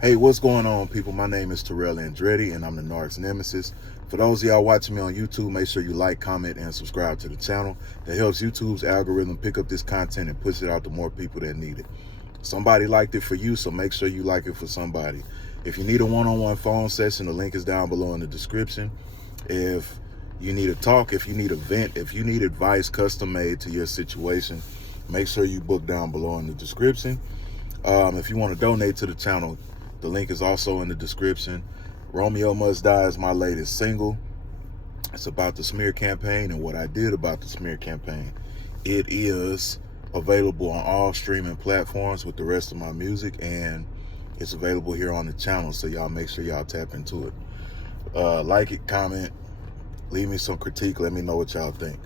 Hey, what's going on, people? My name is Terrell Andretti, and I'm the Narc's Nemesis. For those of y'all watching me on YouTube, make sure you like, comment, and subscribe to the channel. That helps YouTube's algorithm pick up this content and push it out to more people that need it. Somebody liked it for you, so make sure you like it for somebody. If you need a one-on-one phone session, the link is down below in the description. If you need a talk, if you need a vent, if you need advice custom made to your situation, make sure you book down below in the description. If you want to donate to the channel, the link is also in the description. Romeo Must Die is my latest single. It's about the smear campaign and what I did about the smear campaign. It is available on all streaming platforms with the rest of my music, and it's available here on the channel, so y'all make sure y'all tap into it. Like it, comment, leave me some critique, let me know what y'all think.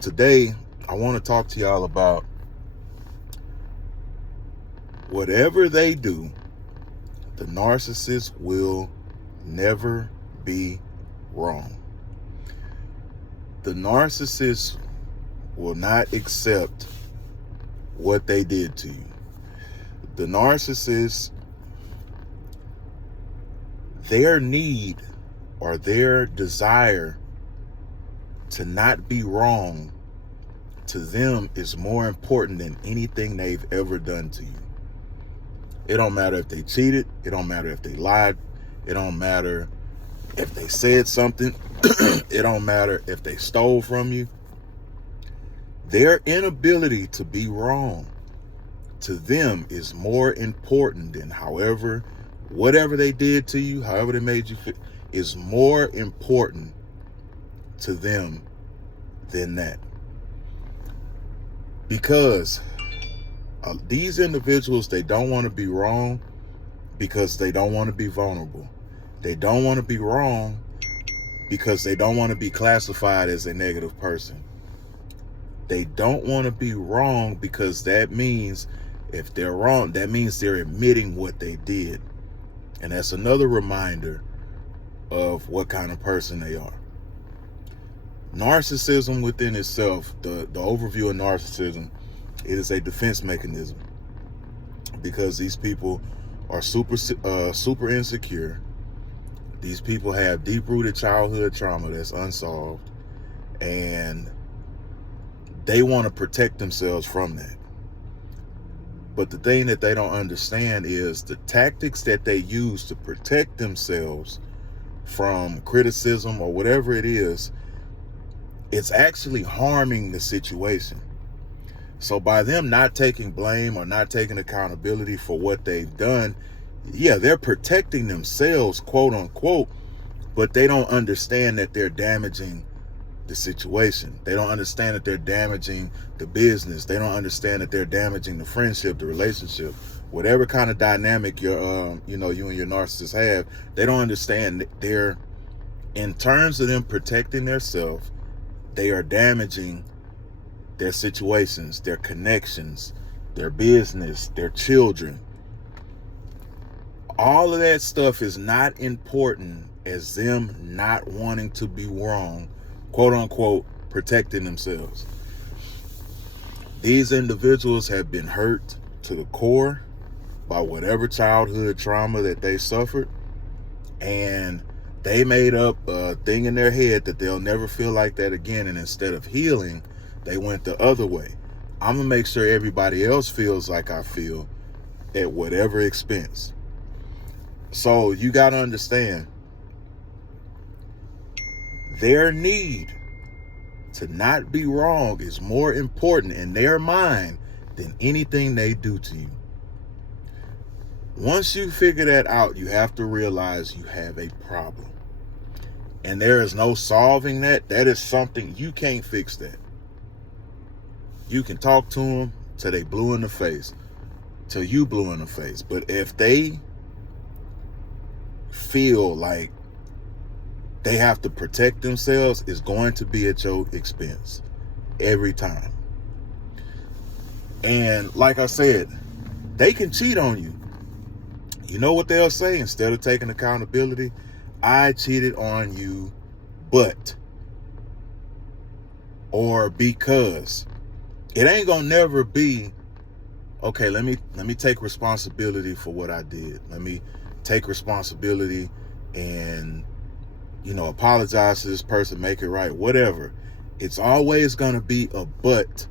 Today, I want to talk to y'all about whatever they do, the narcissist will never be wrong. The narcissist will not accept what they did to you. The narcissist, their need or their desire to not be wrong to them is more important than anything they've ever done to you. It don't matter if they cheated. It don't matter if they lied. It don't matter if they said something. It don't matter if they stole from you. Their inability to be wrong to them is more important than whatever they did to you, however they made you feel, is more important to them than that. Because these individuals, they don't want to be wrong because they don't want to be vulnerable. They don't want to be wrong because they don't want to be classified as a negative person. They don't want to be wrong because that means if they're wrong, that means they're admitting what they did. And that's another reminder of what kind of person they are. Narcissism within itself, the overview of narcissism, it is a defense mechanism because these people are super insecure. These people have deep-rooted childhood trauma that's unsolved, and they want to protect themselves from that. But the thing that they don't understand is the tactics that they use to protect themselves from criticism or whatever it is, it's actually harming the situation. So by them not taking blame or not taking accountability for what they've done, yeah, they're protecting themselves, quote unquote, but they don't understand that they're damaging the situation. They don't understand that they're damaging the business. They don't understand that they're damaging the friendship, the relationship, whatever kind of dynamic you and your narcissist have. They don't understand that they're, in terms of them protecting themselves, they are damaging their situations, their connections, their business, their children. All of that stuff is not important as them not wanting to be wrong, quote unquote, protecting themselves. These individuals have been hurt to the core by whatever childhood trauma that they suffered, and they made up a thing in their head that they'll never feel like that again. And instead of healing, they went the other way. I'm gonna make sure everybody else feels like I feel at whatever expense. So you gotta understand, their need to not be wrong is more important in their mind than anything they do to you. Once you figure that out, you have to realize you have a problem. And there is no solving that. That is something, you can't fix that. You can talk to them till they blue in the face, till you blue in the face. But if they feel like they have to protect themselves, it's going to be at your expense every time. And like I said, they can cheat on you. You know what they'll say? Instead of taking accountability, I cheated on you, but, or because. It ain't gonna never be okay, let me take responsibility for what I did. Let me take responsibility and, apologize to this person, make it right, whatever. It's always going to be a but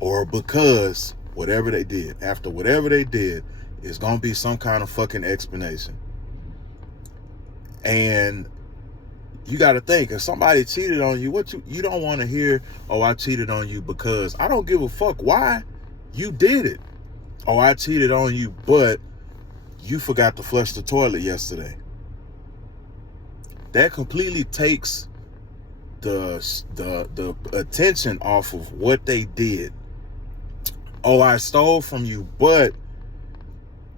or because whatever they did. After whatever they did, it's going to be some kind of fucking explanation. And you got to think, if somebody cheated on you, you don't want to hear, oh, I cheated on you because. I don't give a fuck why. You did it. Oh, I cheated on you, but you forgot to flush the toilet yesterday. That completely takes the attention off of what they did. Oh, I stole from you, but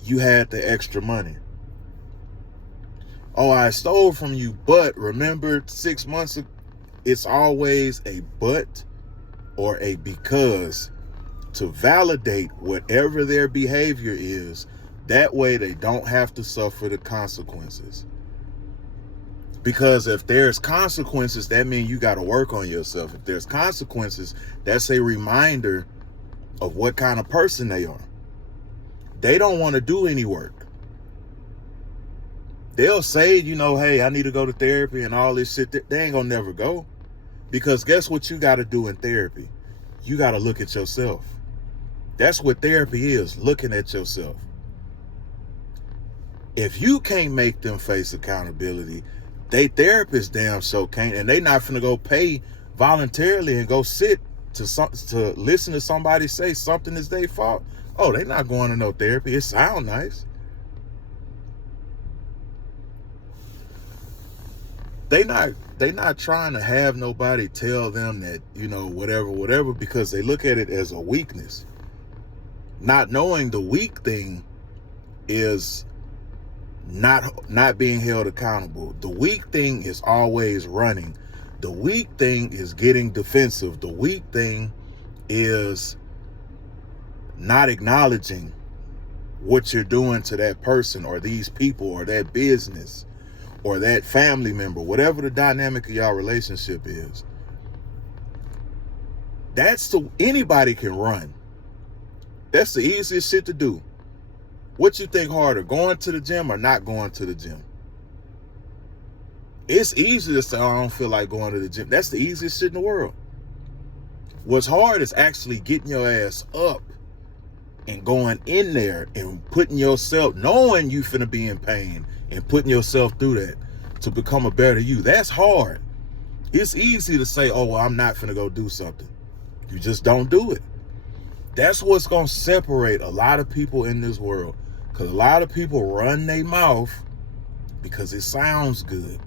you had the extra money. Oh, I stole from you, but remember 6 months ago. It's always a but or a because to validate whatever their behavior is. That way they don't have to suffer the consequences. Because if there's consequences, that means you got to work on yourself. If there's consequences, that's a reminder of what kind of person they are. They don't want to do any work. They'll say, hey, I need to go to therapy and all this shit. They ain't gonna never go. Because guess what you got to do in therapy? You got to look at yourself. That's what therapy is, looking at yourself. If you can't make them face accountability, they therapists damn sure can't, and they not finna go pay voluntarily and go sit to listen to somebody say something is their fault. Oh, they not going to no therapy. It sound nice. They not trying to have nobody tell them that, whatever, because they look at it as a weakness. Not knowing the weak thing is not being held accountable. The weak thing is always running. The weak thing is getting defensive. The weak thing is not acknowledging what you're doing to that person or these people or that business or that family member, whatever the dynamic of y'all relationship is. Anybody can run. That's the easiest shit to do. What you think harder, going to the gym or not going to the gym? It's easy to say, oh, I don't feel like going to the gym. That's the easiest shit in the world. What's hard is actually getting your ass up and going in there and putting yourself, knowing you finna be in pain and putting yourself through that to become a better you. That's hard. It's easy to say, oh, well, I'm not finna go do something. You just don't do it. That's what's gonna separate a lot of people in this world. Because a lot of people run their mouth because it sounds good.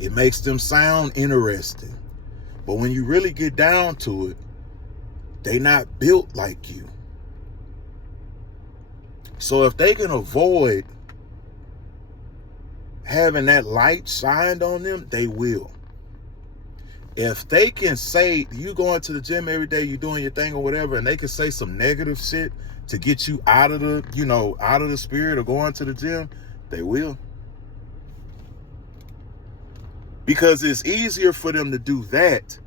It makes them sound interesting. But when you really get down to it, they not built like you. So if they can avoid having that light shined on them, they will. If they can say, you going to the gym every day, you doing your thing or whatever, and they can say some negative shit to get you out of the spirit of going to the gym, they will. Because it's easier for them to do that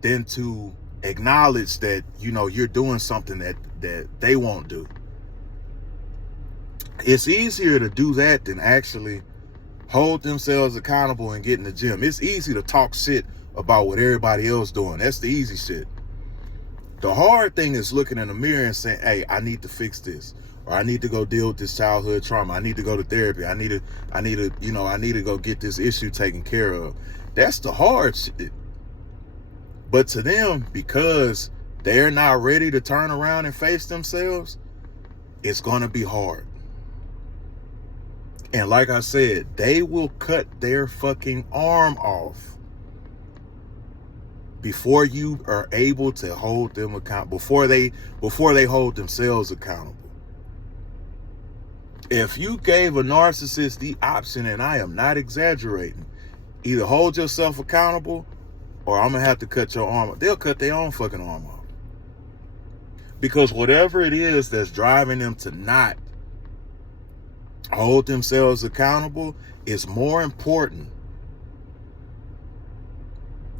than to acknowledge that, you're doing something that they won't do. It's easier to do that than actually hold themselves accountable and get in the gym. It's easy to talk shit about what everybody else doing. That's the easy shit. The hard thing is looking in the mirror and saying, hey, I need to fix this. Or I need to go deal with this childhood trauma. I need to go to therapy. I need to go get this issue taken care of. That's the hard shit. But to them, because they're not ready to turn around and face themselves, it's going to be hard. And like I said, they will cut their fucking arm off before you are able to hold them accountable, before they hold themselves accountable. If you gave a narcissist the option, and I am not exaggerating, either hold yourself accountable or I'm going to have to cut your arm off. They'll cut their own fucking arm off. Because whatever it is that's driving them to not hold themselves accountable is more important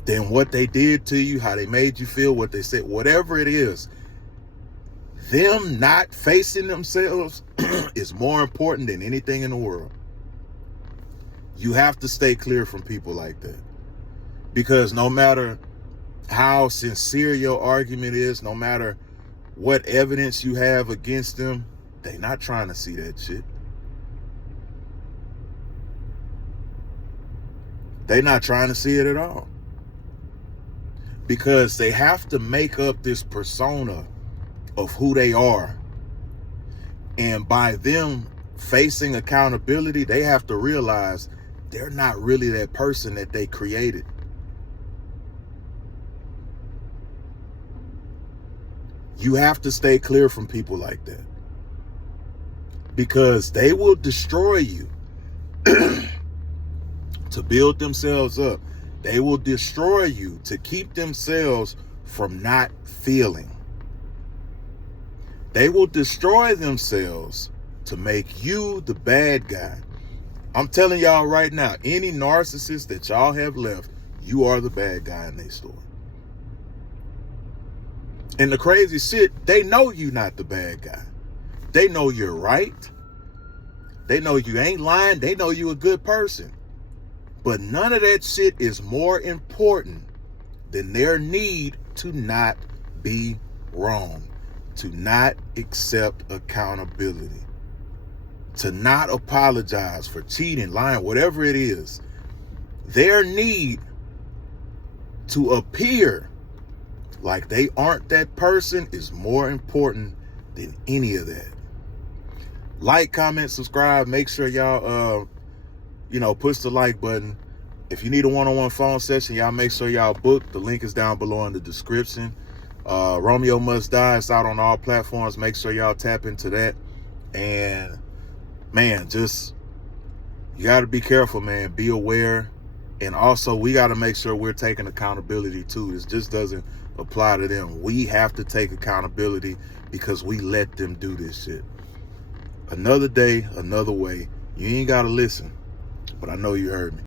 then what they did to you, how they made you feel, what they said, whatever it is, them not facing themselves is more important than anything in the world. You have to stay clear from people like that. Because no matter how sincere your argument is, no matter what evidence you have against them, they not trying to see that shit. They not trying to see it at all. Because they have to make up this persona of who they are. And by them facing accountability, they have to realize they're not really that person that they created. You have to stay clear from people like that. Because they will destroy you to build themselves up. They will destroy you to keep themselves from not feeling. They will destroy themselves to make you the bad guy. I'm telling y'all right now, any narcissist that y'all have left, you are the bad guy in their story. And the crazy shit, they know you not the bad guy. They know you're right. They know you ain't lying. They know you a good person. But none of that shit is more important than their need to not be wrong, to not accept accountability, to not apologize for cheating, lying, whatever it is. Their need to appear like they aren't that person is more important than any of that. Like, comment, subscribe. Make sure y'all, push the like button. If you need a one-on-one phone session, y'all make sure y'all book. The link is down below in the description. Romeo Must Die. It's out on all platforms. Make sure y'all tap into that. And, man, you got to be careful, man. Be aware. And also, we got to make sure we're taking accountability, too. This just doesn't apply to them. We have to take accountability because we let them do this shit. Another day, another way. You ain't got to listen, but I know you heard me.